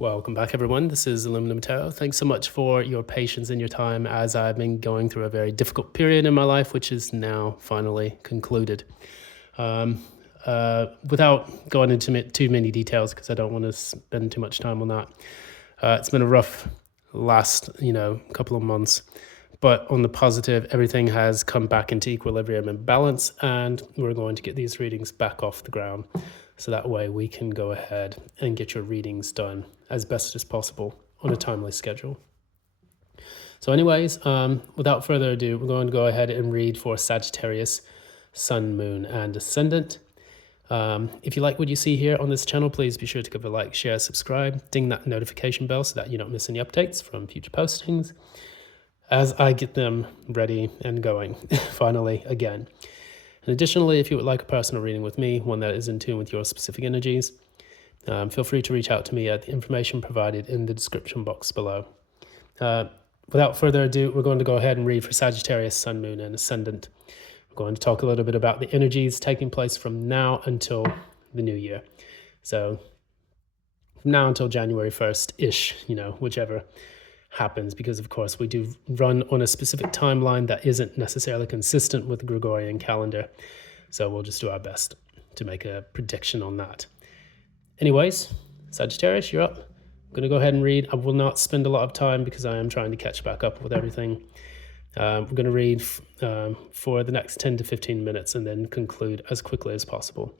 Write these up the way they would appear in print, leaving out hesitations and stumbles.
Welcome back, everyone. This is Aluminum Tarot. Thanks so much for your patience and your time as I've been going through a very difficult period in my life, which is now finally concluded. Without going into too many details, because I don't want to spend too much time on that, it's been a rough last, couple of months. But on the positive, everything has come back into equilibrium and balance, and we're going to get these readings back off the ground. So that way we can go ahead and get your readings done as best as possible on a timely schedule. So anyways, without further ado, we're going to go ahead and read for Sagittarius, Sun, Moon, and Ascendant. If you like what you see here on this channel, please be sure to give a like, share, subscribe, ding that notification bell so that you don't miss any updates from future postings as I get them ready and going finally again. And additionally, if you would like a personal reading with me, one that is in tune with your specific energies, feel free to reach out to me at the information provided in the description box below. Without further ado, we're going to go ahead and read for Sagittarius, Sun, Moon, and Ascendant. We're going to talk a little bit about the energies taking place from now until the new year. So from now until January 1st-ish, whichever happens, because of course we do run on a specific timeline that isn't necessarily consistent with the Gregorian calendar. So we'll just do our best to make a prediction on that. Anyways, Sagittarius, you're up. I'm going to go ahead and read. I will not spend a lot of time because I am trying to catch back up with everything. We're going to read for the next 10 to 15 minutes and then conclude as quickly as possible.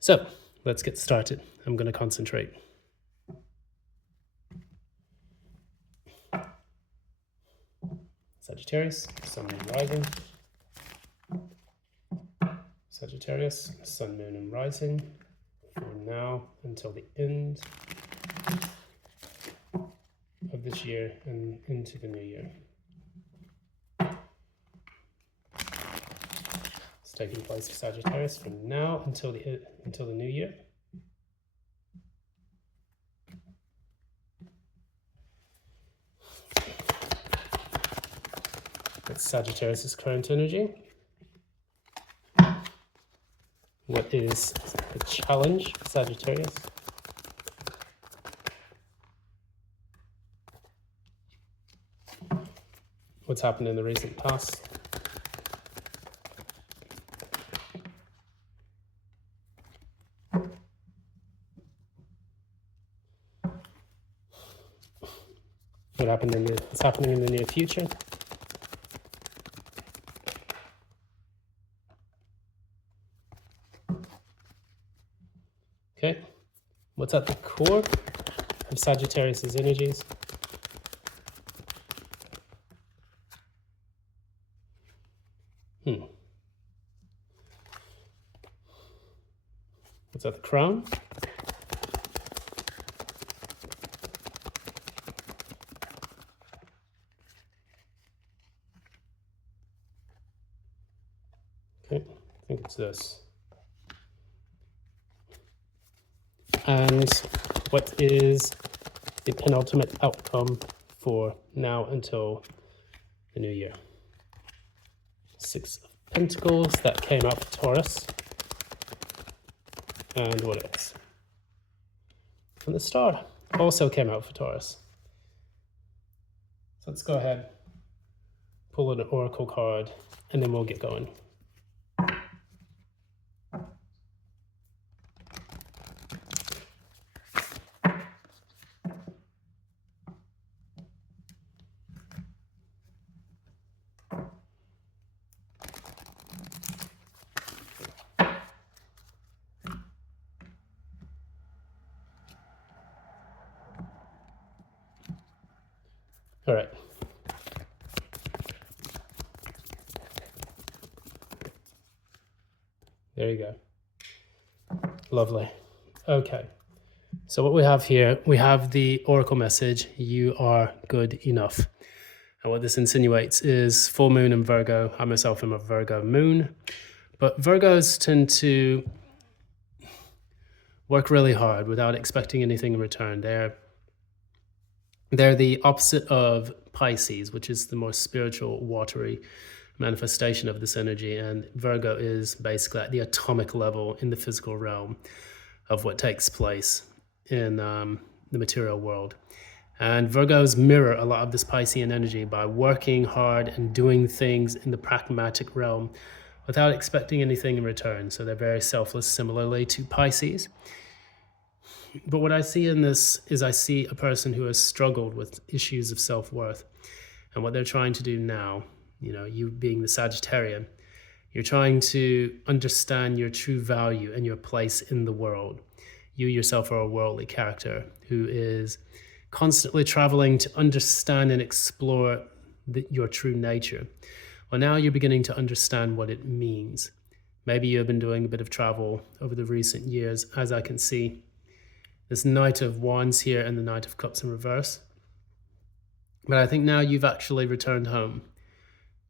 So let's get started. I'm going to concentrate. Sagittarius, Sun, Moon, Rising. Sagittarius, Sun, Moon, and Rising from now until the end of this year and into the new year. It's taking place for Sagittarius from now until the new year. That's Sagittarius' current energy. What is the challenge, Sagittarius? What's happened in the recent past? What's happening in the near future? Okay, what's at the core of Sagittarius' energies? What's at the crown? Okay, I think it's this. And what is the penultimate outcome for now until the new year? Six of Pentacles, that came out for Taurus. And what else? And the Star also came out for Taurus. So let's go ahead, pull an oracle card, and then we'll get going. All right. There you go. Lovely. Okay. So what we have here, we have the oracle message, you are good enough. And what this insinuates is full moon in Virgo. I myself am a Virgo moon, but Virgos tend to work really hard without expecting anything in return. They're the opposite of Pisces, which is the more spiritual, watery manifestation of this energy. And Virgo is basically at the atomic level in the physical realm of what takes place in the material world. And Virgos mirror a lot of this Piscean energy by working hard and doing things in the pragmatic realm without expecting anything in return. So they're very selfless, similarly to Pisces. But what I see in this is I see a person who has struggled with issues of self-worth. And what they're trying to do now, you being the Sagittarian, you're trying to understand your true value and your place in the world. You yourself are a worldly character who is constantly traveling to understand and explore your true nature. Well, now you're beginning to understand what it means. Maybe you've been doing a bit of travel over the recent years, as I can see. This Knight of Wands here and the Knight of Cups in reverse. But I think now you've actually returned home.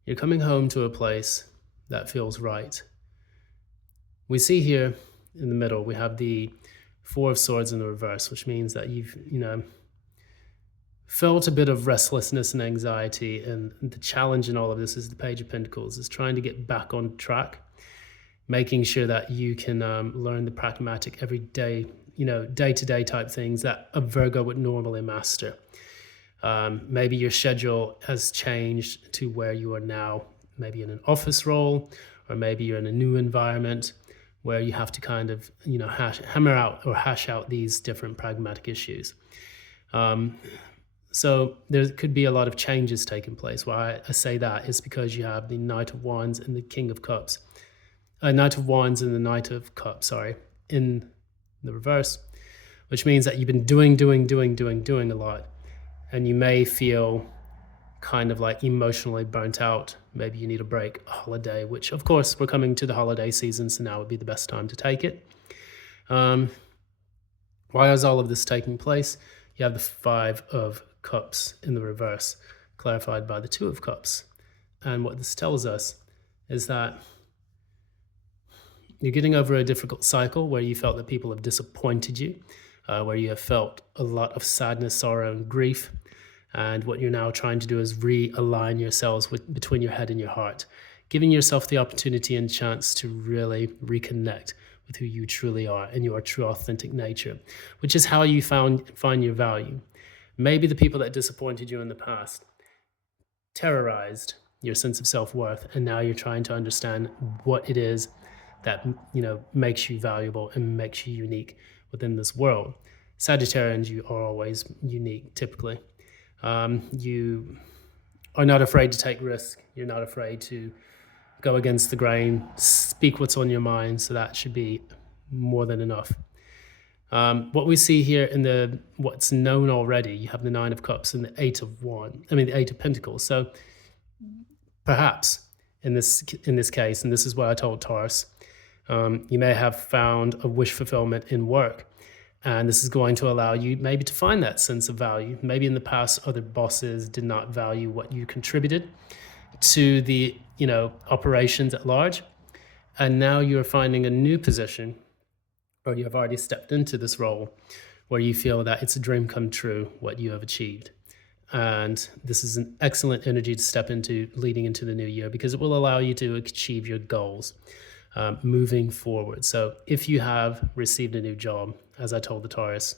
You're coming home to a place that feels right. We see here in the middle, we have the Four of Swords in the reverse, which means that you've, felt a bit of restlessness and anxiety, and the challenge in all of this is the Page of Pentacles, is trying to get back on track, making sure that you can learn the pragmatic, everyday, day-to-day type things that a Virgo would normally master. Maybe your schedule has changed to where you are now, maybe in an office role, or maybe you're in a new environment where you have to kind of, hash out these different pragmatic issues. So there could be a lot of changes taking place. Why I say that is because you have the Knight of Wands and the King of Cups. Knight of Wands and the Knight of Cups, in the reverse, which means that you've been doing a lot. And you may feel kind of like emotionally burnt out. Maybe you need a break, a holiday, which of course we're coming to the holiday season, so now would be the best time to take it. Why is all of this taking place? You have the Five of Cups in the reverse, clarified by the Two of Cups. And what this tells us is that you're getting over a difficult cycle where you felt that people have disappointed you, where you have felt a lot of sadness, sorrow, and grief. And what you're now trying to do is realign yourselves between your head and your heart, giving yourself the opportunity and chance to really reconnect with who you truly are and your true authentic nature, which is how you find your value. Maybe the people that disappointed you in the past terrorized your sense of self-worth, and now you're trying to understand what it is that makes you valuable and makes you unique within this world. Sagittarians, you are always unique, typically. You are not afraid to take risks. You're not afraid to go against the grain, speak what's on your mind, so that should be more than enough. What we see here in what's known already, you have the Nine of Cups and the Eight of Pentacles. So perhaps in this case, and this is what I told Taurus, you may have found a wish fulfillment in work. And this is going to allow you maybe to find that sense of value. Maybe in the past, other bosses did not value what you contributed to the operations at large. And now you're finding a new position, or you have already stepped into this role where you feel that it's a dream come true, what you have achieved. And this is an excellent energy to step into leading into the new year, because it will allow you to achieve your goals moving forward. So if you have received a new job, as I told the Taurus,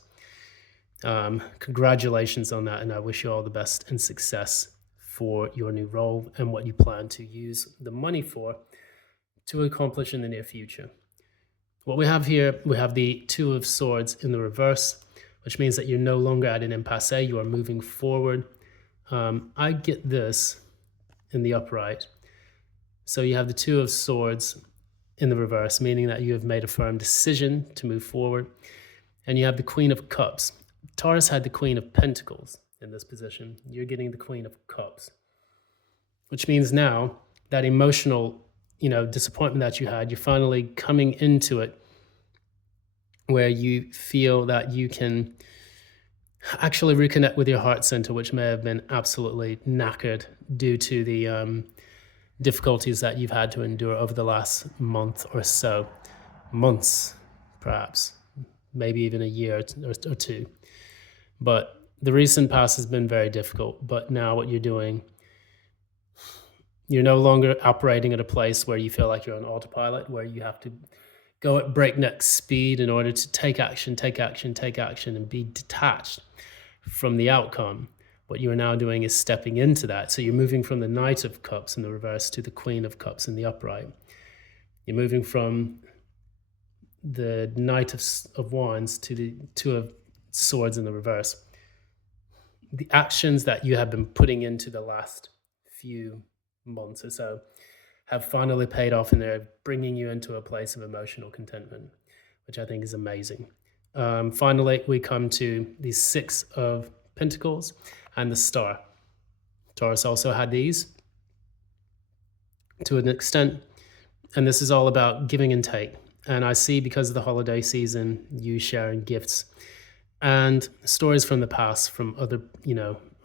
congratulations on that, and I wish you all the best and success for your new role and what you plan to use the money for to accomplish in the near future. What we have here, we have the Two of Swords in the reverse, which means that you're no longer at an impasse, you are moving forward. I get this in the upright. So you have the Two of Swords in the reverse, meaning that you have made a firm decision to move forward. And you have the Queen of Cups. Taurus had the Queen of Pentacles in this position. You're getting the Queen of Cups, which means now that emotional, disappointment that you had, you're finally coming into it where you feel that you can actually reconnect with your heart center, which may have been absolutely knackered due to the difficulties that you've had to endure over the last month or so. Months, perhaps. Maybe even a year or two. But the recent past has been very difficult. But now what you're doing, you're no longer operating at a place where you feel like you're on autopilot, where you have to go at breakneck speed in order to take action, take action, take action, and be detached from the outcome. What you are now doing is stepping into that. So you're moving from the Knight of Cups in the reverse to the Queen of Cups in the upright. You're moving from the Knight of Wands to the Two of Swords in the reverse. The actions that you have been putting into the last few months or so have finally paid off, and they're bringing you into a place of emotional contentment, which I think is amazing. Finally, we come to the Six of Pentacles and the Star. Taurus also had these to an extent, and this is all about giving and take. And I see, because of the holiday season, you sharing gifts and stories from the past, from other,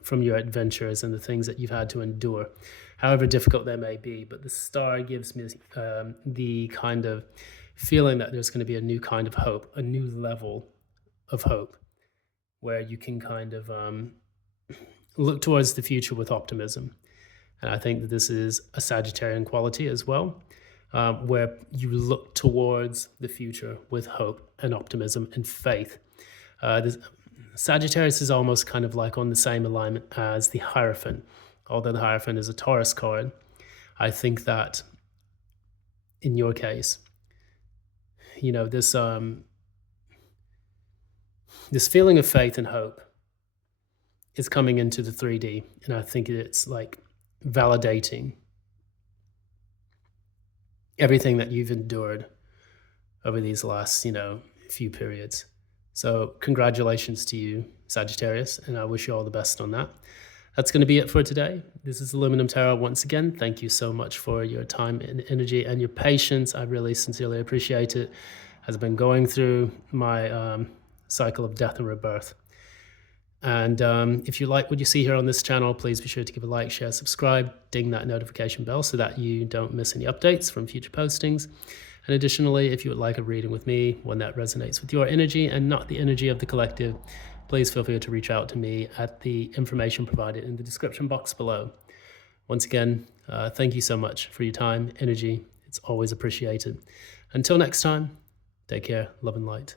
from your adventures and the things that you've had to endure, however difficult they may be. But the Star gives me the kind of feeling that there's going to be a new kind of hope, a new level of hope, where you can kind of look towards the future with optimism. And I think that this is a Sagittarian quality as well, where you look towards the future with hope and optimism and faith. Sagittarius is almost kind of like on the same alignment as the Hierophant. Although the Hierophant is a Taurus card, I think that in your case, this feeling of faith and hope is coming into the 3D, and I think it's like validating everything that you've endured over these last, few periods. So congratulations to you, Sagittarius, and I wish you all the best on that. That's going to be it for today. This is Aluminum Tarot once again. Thank you so much for your time and energy and your patience. I really sincerely appreciate it, as I've been going through my cycle of death and rebirth. And if you like what you see here on this channel, please be sure to give a like, share, subscribe, ding that notification bell so that you don't miss any updates from future postings. And additionally, if you would like a reading with me, one that resonates with your energy and not the energy of the collective, please feel free to reach out to me at the information provided in the description box below. Once again, thank you so much for your time, energy. It's always appreciated. Until next time, take care, love and light.